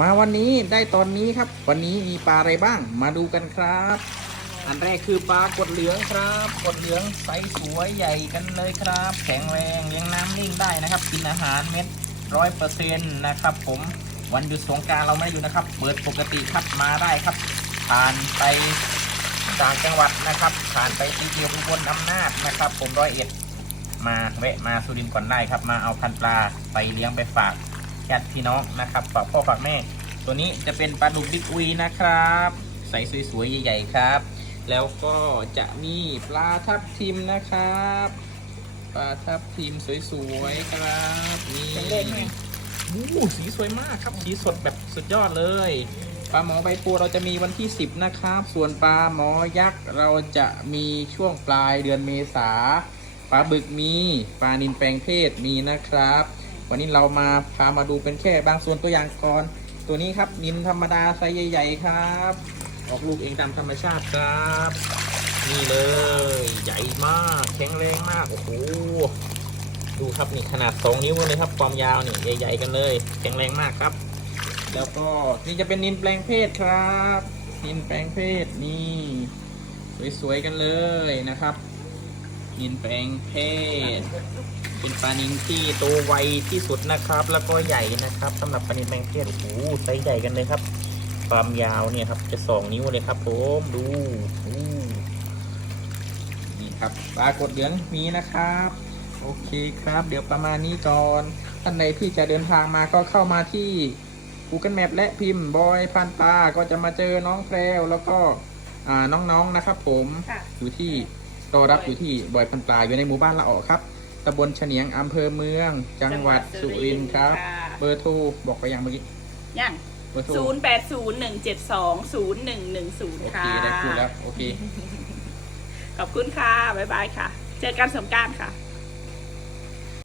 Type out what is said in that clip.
มาวันนี้ได้ตอนนี้ครับ วันนี้มีปลาอะไรบ้าง มาดูกันครับ อันแรกคือปลากดเหลืองครับกดเหลืองไซส์สวยใหญ่กันเลยครับ แข็งแรงเลี้ยงน้ำนิ่งได้นะครับ กินอาหารเม็ดร้อยเปอร์เซ็นต์นะครับ ผมวันหยุดสงการเราไม่ได้อยู่นะครับ เปิดปกติครับมาได้ครับ ผ่านไปต่างจังหวัดนะครับ ผ่านไปที่เดียวอุบลอำนาจนะครับ ผมร้อยเอ็ดมาแวะมาสุรินทร์ก่อนได้ครับ มาเอาพันปลาไปเลี้ยงไปฝาก ญาติพี่น้องนะครับฝากพ่อฝากแม่ ตัวนี้จะเป็นปลาดุกบิ๊กอุยนะครับ ใส่สวยๆใหญ่ๆครับ แล้วก็จะมีปลาทับทิมนะครับปลาทับทิมสวยๆครับนี่แข็งแรงไหมอู้สีสวยมากครับสีสดแบบสุดยอดเลยปลาหมอใบปูเราจะมีวันที่ 10 นะครับ ส่วนปลาหมอยักษ์เราจะมีช่วงปลายเดือนเมษาปลาบึกมี ปลานินแปลงเพศมีนะครับ วันนี้เรามาพามาดูเป็นแค่บางส่วนตัวอย่างก่อน ตัวนี้ครับนินธรรมดาไซส์ใหญ่ ๆ ครับ ออกลูกเองตามธรรมชาติครับ นี่เลย ใหญ่มาก แข็งแรงมาก โอ้โห ดูครับนี่ขนาด2นิ้วเลยครับ ความยาวนี่ใหญ่ ๆ กันเลย แข็งแรงมากครับ แล้วก็นี่จะเป็นนินแปลงเพศครับ นินแปลงเพศนี่สวยๆกันเลยนะครับนินแปลงเพศ เป็นปลานินที่โตไวที่สุดนะครับ แล้วก็ใหญ่นะครับสำหรับปลานินแปลงเพศโอ้โหไซส์ใหญ่กันเลยครับ ความยาวเนี่ยครับ จะสองนิ้วเลยครับผมดูอู้นี่ครับปลากดเหลืองมีนะครับโอเคครับ เดี๋ยวประมาณนี้ก่อนท่านใดที่จะเดินทางมาก็เข้ามาที่ Google Map และพิมพ์บอยพันปลาก็จะมาเจอน้องแพรวแล้วก็อ่าน้องๆนะครับ ผมค่ะอยู่ที่รอรับอยู่ที่บอยพันปลาอยู่ในหมู่บ้านละออครับ ตำบลเฉนียงอำเภอเมือง จังหวัดสุรินทร์ครับ เบอร์โทรบอกไปยังเมื่อกี้ยังเบอร์โทรศูนย์แปดศูนย์หนึ่งเจ็ดสองศูนย์หนึ่งหนึ่งศูนย์โอค่ะ เคได้พูดแล้วโอเค ขอบคุณค่ะ บ๊ายบายค่ะ เจอกันสงกรารค่ะ